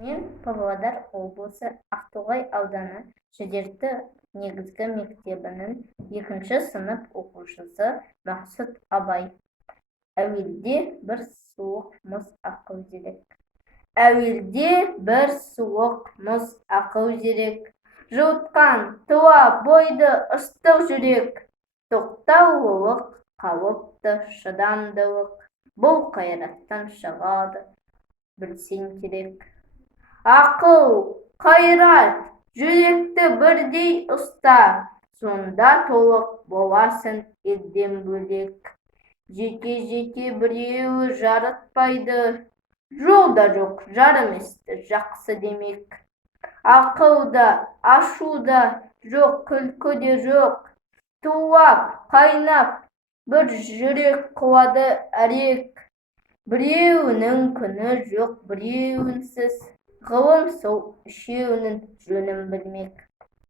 Мен Павлодар облысы Ақтоғай ауданы Шідерті негізгі мектебінің 2 сынып оқушысы Мақсұт Абай. Әуелде бір суық мұз ақыл керек. Әуелде бір суық мұз ақыл керек. Жылытқан тұла бойды ыстық жүрек. Тоқтаулылық қалыпты шыдамдылық. Бұл қайраттан шығады, білсең керек. Ақыл, қайрат, жүректі бірдей ұста, сонда толық боласың елден бөлек. Жеке біреуі жарытпайды, жолда жоқ жарыместі жақсы демек. Ақылда, ашуда жоқ, күлкіде жоқ, тулап, қайнап, бір жүрек қылады әрек. Біреуінің күні жоқ, біреуінсіз. Ғылым сол үшеуінің жөнін білмек.